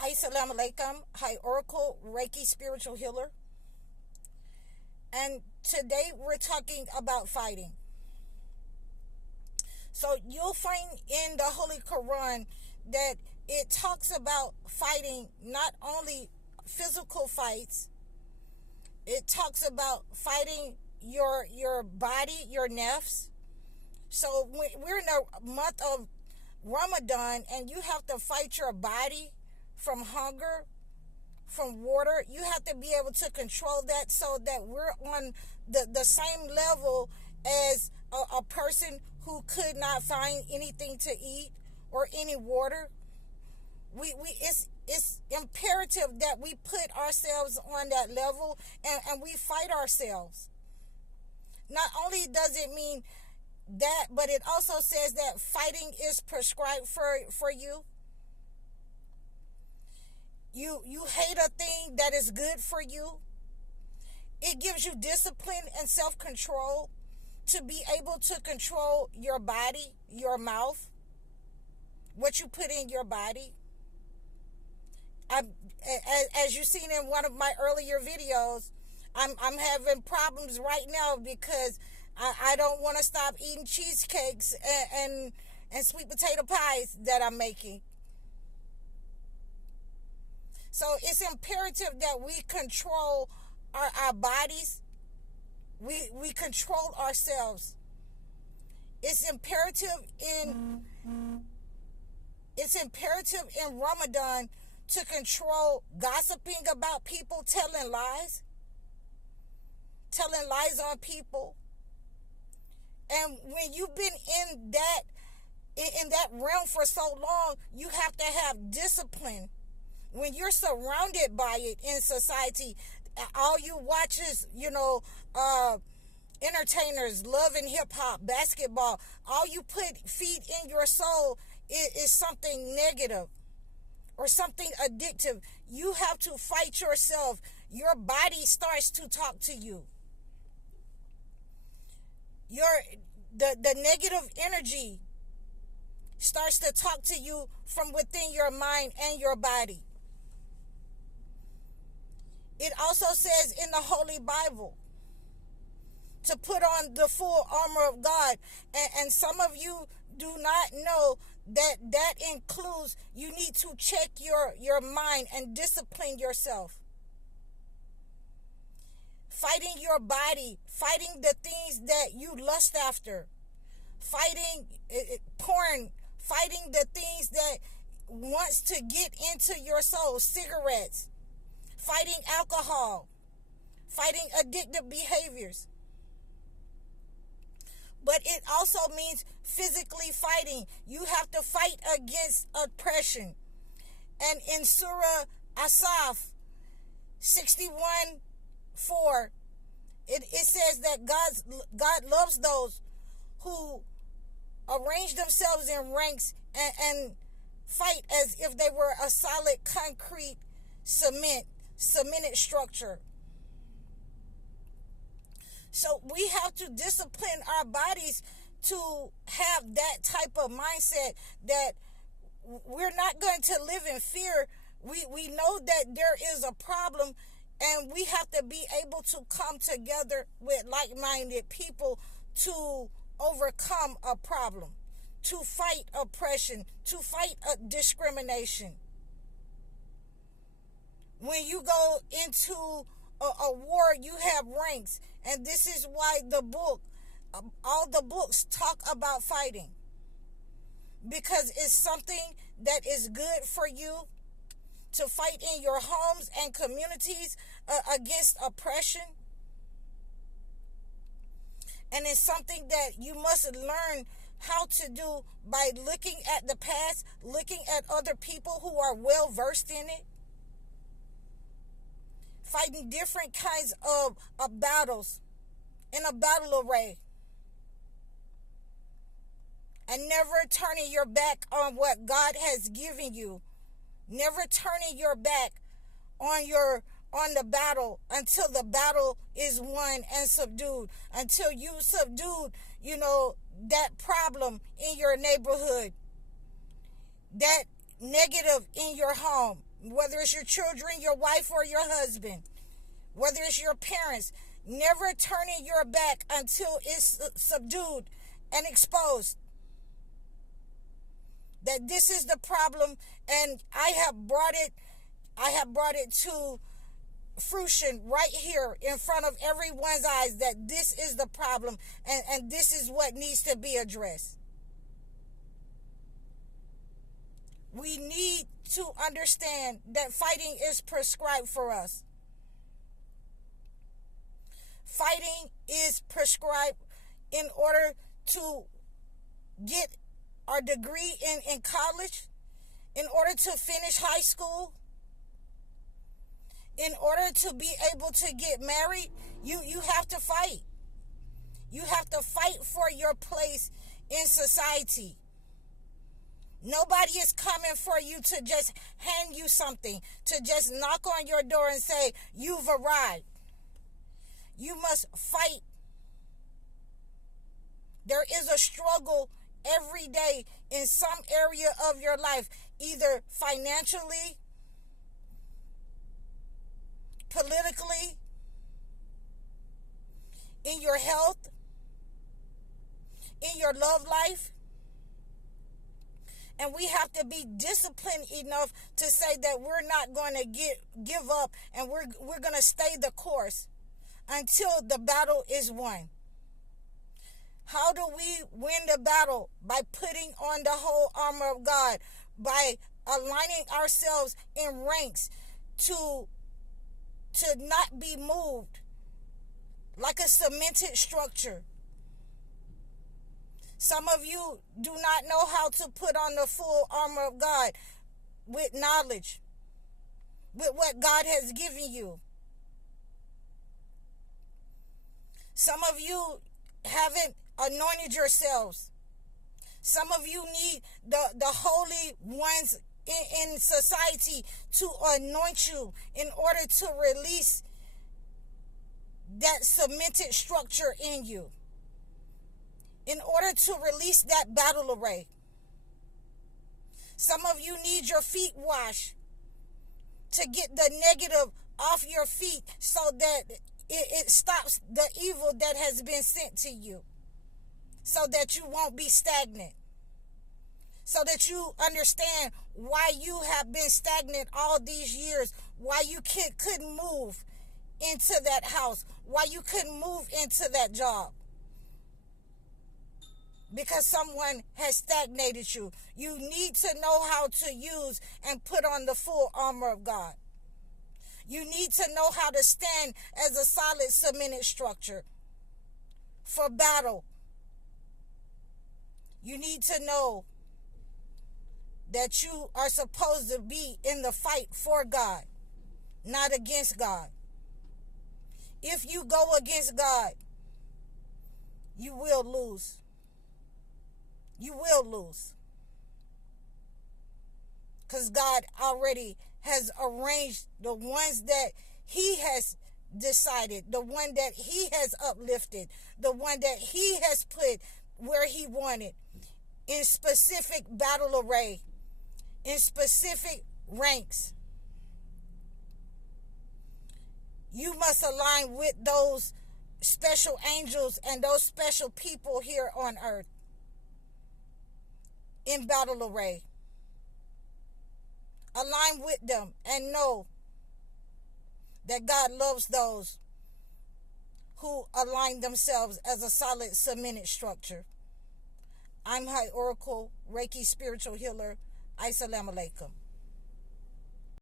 Assalamu alaikum. Hi, Oracle, Reiki spiritual healer. And today we're talking about fighting. So you'll find in the Holy Quran that it talks about fighting, not only physical fights. It talks about fighting your body, your nafs. So we're in the month of Ramadan, and you have to fight your body from hunger, from water. You have to be able to control that so that we're on the same level as a person who could not find anything to eat or any water. It's imperative that we put ourselves on that level, and we fight ourselves. Not only does it mean that, but it also says that fighting is prescribed for you. You hate a thing that is good for you. It gives you discipline and self-control to be able to control your body, your mouth, what you put in your body. As you've seen in one of my earlier videos, I'm having problems right now because I don't want to stop eating cheesecakes and sweet potato pies that I'm making. So it's imperative that we control our bodies. We control ourselves. It's imperative in Ramadan to control gossiping about people, telling lies on people. And when you've been in that realm for so long, you have to have discipline. When you're surrounded by it in society, all you watch is, entertainers, love and hip hop, basketball. All you feed in your soul is something negative or something addictive. You have to fight yourself. Your body starts to talk to you. The negative energy starts to talk to you from within your mind and your body. It also says in the Holy Bible to put on the full armor of God. And some of you do not know that includes you need to check your mind and discipline yourself. Fighting your body, fighting the things that you lust after, fighting porn, fighting the things that wants to get into your soul, cigarettes, fighting alcohol, fighting addictive behaviors. But it also means physically fighting. You have to fight against oppression. And in Surah Asaf 61:4, it says that God loves those who arrange themselves in ranks and fight as if they were a solid concrete cemented structure. So we have to discipline our bodies to have that type of mindset that we're not going to live in fear. We know that there is a problem, and we have to be able to come together with like-minded people to overcome a problem, to fight oppression, to fight discrimination. When you go into a war, you have ranks. And this is why all the books talk about fighting. Because it's something that is good for you to fight in your homes and communities against oppression. And it's something that you must learn how to do by looking at the past, looking at other people who are well versed in it. Fighting different kinds of battles in a battle array. And never turning your back on what God has given you. Never turning your back on the battle until the battle is won and subdued. Until you subdued, that problem in your neighborhood. That negative in your home. whether it's your children, your wife, or your husband, whether it's your parents, never turning your back until it's subdued and exposed. That this is the problem, and I have brought it to fruition right here in front of everyone's eyes, that this is the problem, and this is what needs to be addressed. We need to understand that fighting is prescribed for us. Fighting is prescribed in order to get our degree in college, in order to finish high school, in order to be able to get married. You have to fight. You have to fight for your place in society. Nobody is coming for you to just hand you something, to just knock on your door and say, you've arrived. You must fight. There is a struggle every day in some area of your life, either financially, politically, in your health, in your love life. And we have to be disciplined enough to say that we're not going to give up, and we're going to stay the course until the battle is won. How do we win the battle? By putting on the whole armor of God, by aligning ourselves in ranks to not be moved like a cemented structure. Some of you do not know how to put on the full armor of God with knowledge, with what God has given you. Some of you haven't anointed yourselves. Some of you need the holy ones in society to anoint you in order to release that cemented structure in you, in order to release that battle array. Some of you need your feet washed to get the negative off your feet, so that it stops the evil that has been sent to you, so that you won't be stagnant, so that you understand why you have been stagnant all these years, why you couldn't move into that house, why you couldn't move into that job. Because someone has stagnated you. You need to know how to use and put on the full armor of God. You need to know how to stand as a solid cemented structure for battle. You need to know that you are supposed to be in the fight for God, not against God. If you go against God, you will lose. You will lose. Because God already has arranged the ones that He has decided, the one that He has uplifted, the one that He has put where He wanted, in specific battle array, in specific ranks. You must align with those special angels and those special people here on earth in battle array. Align with them and know that God loves those who align themselves as a solid cemented structure. I'm High Oracle, Reiki spiritual healer. Assalamu alaikum.